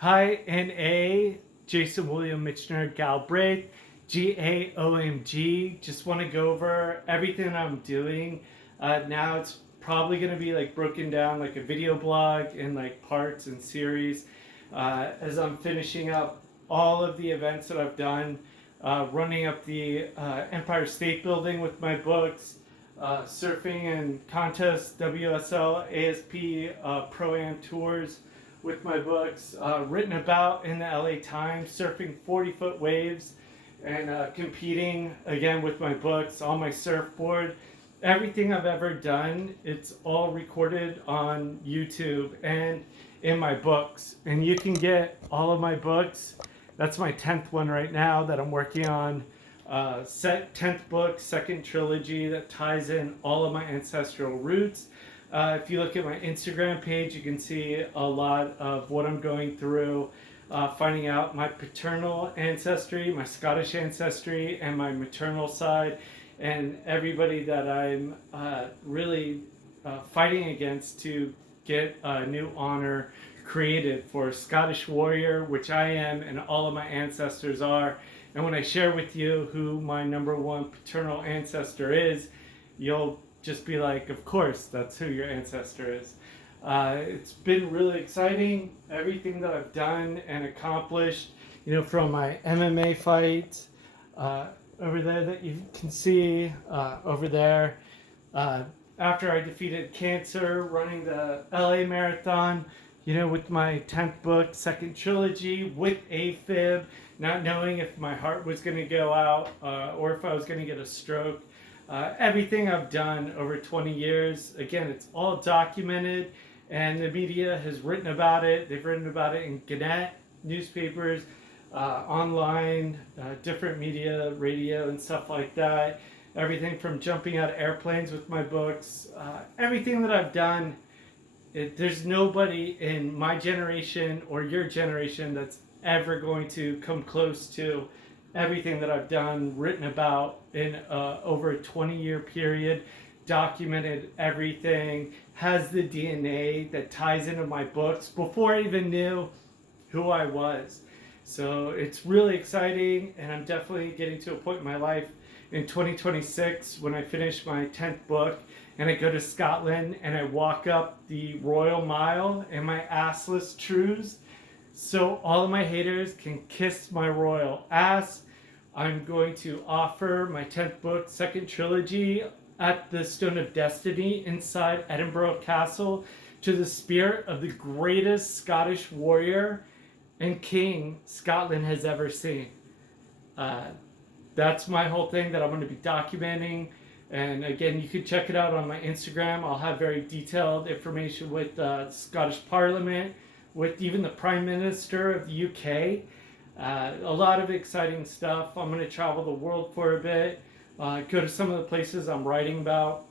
Hi, NA, Jason William Mitchiner Galbraith, GAOMG. Just want to go over everything I'm doing. Now it's probably going to be like broken down like a video blog in like parts and series as I'm finishing up all of the events that I've done, running up the Empire State Building with my books, surfing and contests, WSL, ASP, Pro-Am tours with my books, written about in the LA Times, surfing 40-foot waves, and competing again with my books on my surfboard. Everything I've ever done, it's all recorded on YouTube and in my books. And you can get all of my books. That's my 10th one right now that I'm working on. 10th book, second trilogy that ties in all of my ancestral roots. If you look at my Instagram page, you can see a lot of what I'm going through, finding out my paternal ancestry, my Scottish ancestry, and my maternal side, and everybody that I'm really fighting against to get a new honor created for Scottish warrior, which I am and all of my ancestors are. And when I share with you who my number one paternal ancestor is, you'll just be like, of course, that's who your ancestor is. It's been really exciting, everything that I've done and accomplished, from my MMA fight over there that you can see over there. After I defeated cancer, running the LA Marathon, with my 10th book, second trilogy, with AFib, not knowing if my heart was going to go out or if I was going to get a stroke. Everything I've done over 20 years, again, it's all documented, and the media has written about it. They've written about it in Gannett newspapers, online, different media, radio, and stuff like that. Everything from jumping out of airplanes with my books, everything that I've done. There's nobody in my generation or your generation that's ever going to come close to everything that I've done, written about in over a 20-year period, documented everything, has the DNA that ties into my books before I even knew who I was. So it's really exciting, and I'm definitely getting to a point in my life in 2026 when I finish my 10th book and I go to Scotland and I walk up the Royal Mile in my assless trews so all of my haters can kiss my royal ass. I'm going to offer my 10th book, second trilogy, at the Stone of Destiny inside Edinburgh Castle to the spirit of the greatest Scottish warrior and king Scotland has ever seen. That's my whole thing that I'm going to be documenting. And again, you can check it out on my Instagram. I'll have very detailed information with the Scottish Parliament, with even the Prime Minister of the UK. A lot of exciting stuff. I'm going to travel the world for a bit, go to some of the places I'm writing about.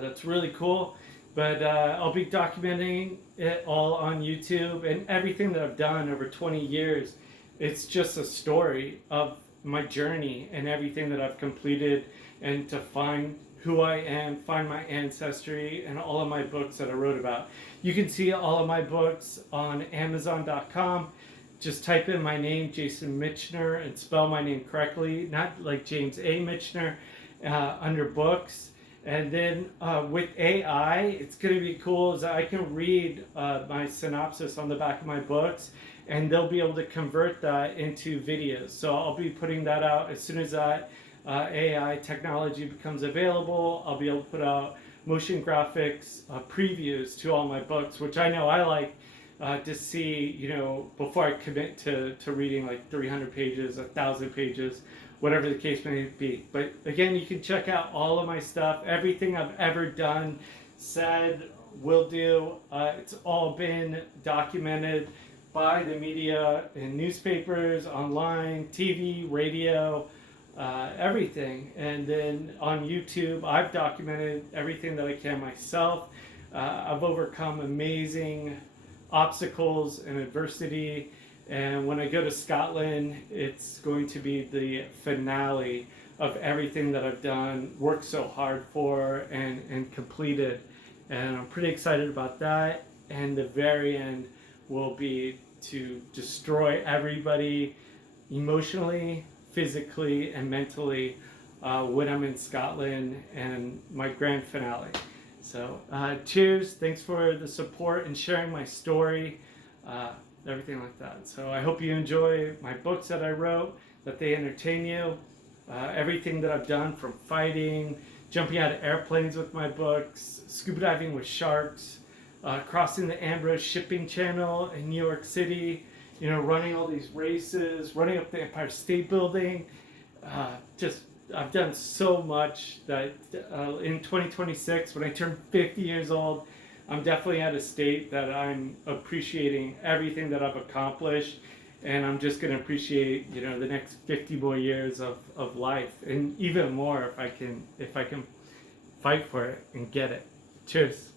That's really cool. But I'll be documenting it all on YouTube, and everything that I've done over 20 years. It's just a story of my journey and everything that I've completed, and to find who I am, find my ancestry, and all of my books that I wrote about. You can see all of my books on Amazon.com. Just type in my name, Jason Mitchiner, and spell my name correctly, not like James A. Mitchiner, under books. And then with AI, it's going to be cool is I can read my synopsis on the back of my books, and they'll be able to convert that into videos. So I'll be putting that out as soon as that AI technology becomes available. I'll be able to put out motion graphics previews to all my books, which I know I like to see, before I commit to reading like 300 pages, 1,000 pages, whatever the case may be. But again, you can check out all of my stuff, everything I've ever done, said, will do. It's all been documented by the media in newspapers, online, TV, radio, everything. And then on YouTube, I've documented everything that I can myself. I've overcome amazing obstacles and adversity, and when I go to Scotland, it's going to be the finale of everything that I've done, worked so hard for, and completed. And I'm pretty excited about that. And the very end will be to destroy everybody emotionally, physically, and mentally when I'm in Scotland and my grand finale. So cheers, thanks for the support and sharing my story, everything like that. So I hope you enjoy my books that I wrote, that they entertain you. Everything that I've done, from fighting, jumping out of airplanes with my books, scuba diving with sharks, crossing the Ambrose shipping channel in New York City, you know, running all these races, running up the Empire State Building. I've done so much that in 2026, when I turn 50 years old, I'm definitely at a state that I'm appreciating everything that I've accomplished, and I'm just going to appreciate, you know, the next 50 more years of life, and even more if I can fight for it and get it. Cheers.